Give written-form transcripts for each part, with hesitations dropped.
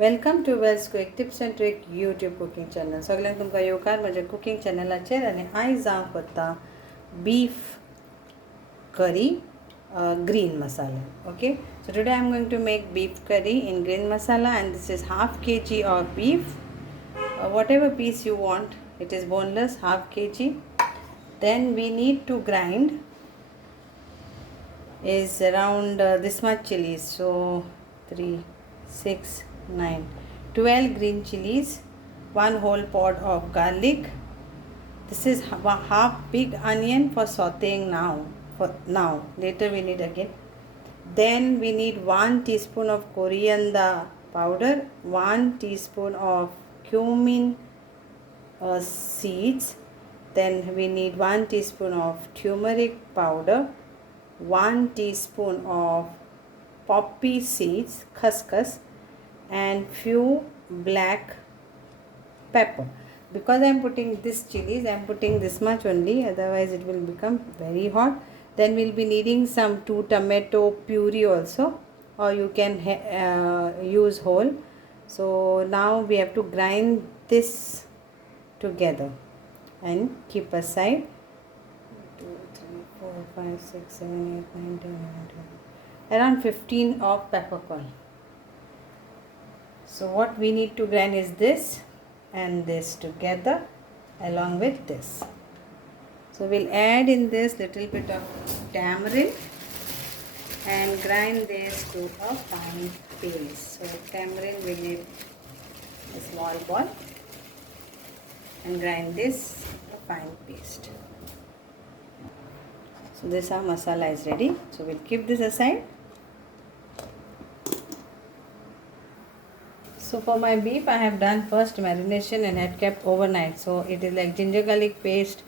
Welcome to Vels quick tips and trick YouTube cooking channel. सगळ्यांक तुमकां येवकार म्हज्या कुकिंग चॅनलाचेर. आनी आयज हांव करता बीफ करी green masala. Okay, so today I'm going to make beef curry in green masala, and this is half kg of beef, whatever piece you want. It is boneless, half kg. Then we need to grind is around this much chilies, so 3 6 9 12 green chilies, 1 whole pod of garlic. This is half big onion for sauteing now. Later we need again. Then we need 1 teaspoon of coriander powder, 1 teaspoon of cumin seeds. Then we need 1 teaspoon of turmeric powder, 1 teaspoon of poppy seeds, khaskhas, and few black pepper. Because I am putting this chilies, I am putting this much only, otherwise it will become very hot. Then we'll be needing some 2 tomato puree also, or you can use whole. So now we have to grind this together and keep aside. 2 3 4 5 6 7 8 9 10 11 12, around 15 of peppercorn. So what we need to grind is this and this together along with this. So we'll add in this little bit of tamarind and grind this to a fine paste. So tamarind we need a small ball and grind this to a fine paste. So this our masala is ready. So we'll keep this aside. So for my beef, I have done first marination and had kept overnight. So it is like ginger garlic paste,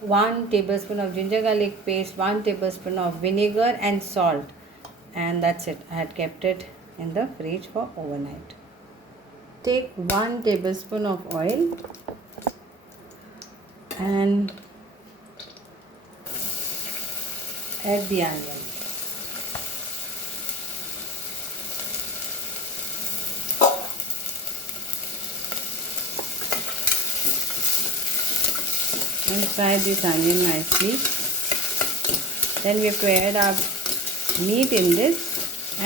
1 tablespoon of ginger garlic paste, 1 tablespoon of vinegar and salt, and that's it. I had kept it in the fridge for overnight. Take 1 tablespoon of oil and add the onion. And fry this onion nicely. Then we have to add our meat in this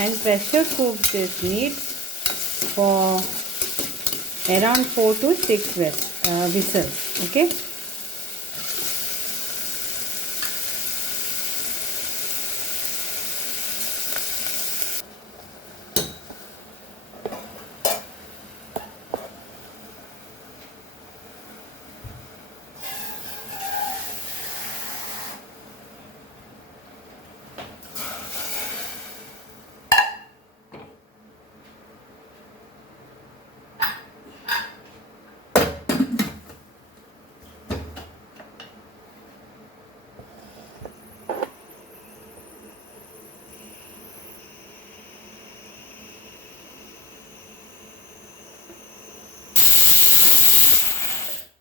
and pressure cook this meat for around 4 to 6 whistles. Okay.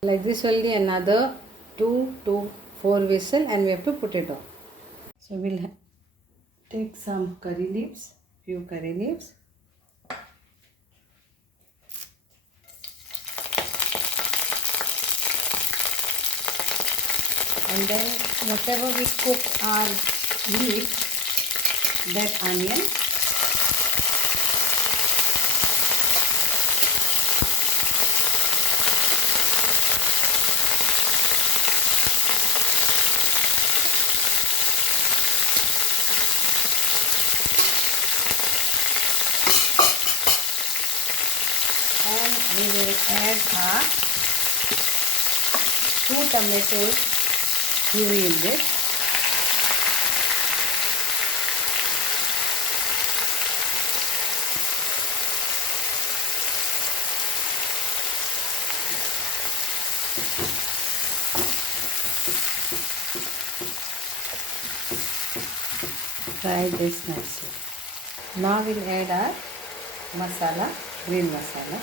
Like this only, another 2 to 4 whistle, and we have to put it off. So we'll take some curry leaves, few curry leaves, and then whatever we cook our meat, that onion, and we will add our 2 tomatoes puree in this. Fry this nicely. Now we'll add our masala, green masala.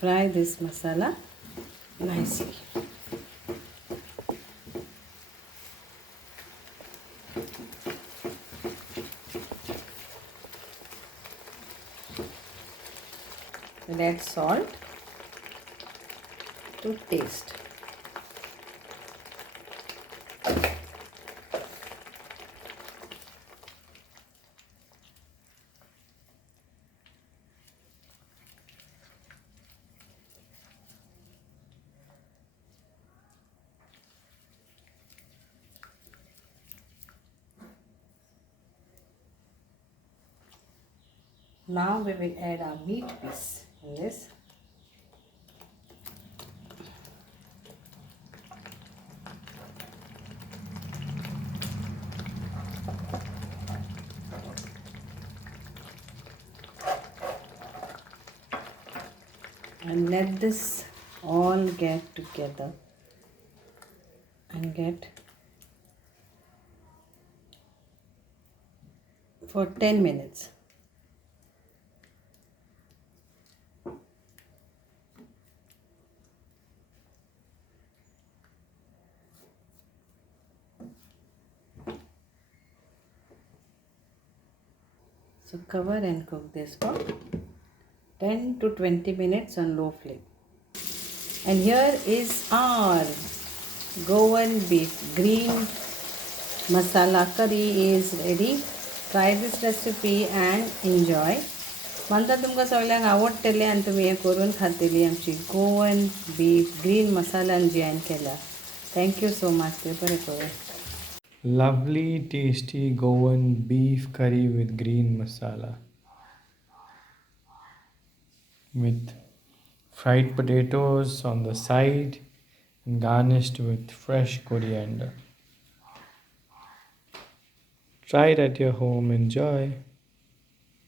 fry this masala nicely. We'll add salt to taste. Now we will add our meat piece in this. And let this all get together and get for 10 minutes. So cover and cook this for 10 to 20 minutes on low flame. And here is our Goan beef green masala curry is ready. Try this recipe and enjoy. मानता तुमकां सगळ्यांक आवडटलें आनी तुमी हें करून खातली आमची Goan beef green मसालान जी हांवें केल्या. Thank you so much. ते बरें करूं. Lovely, tasty Goan beef curry with green masala. With fried potatoes on the side and garnished with fresh coriander. Try it at your home. Enjoy.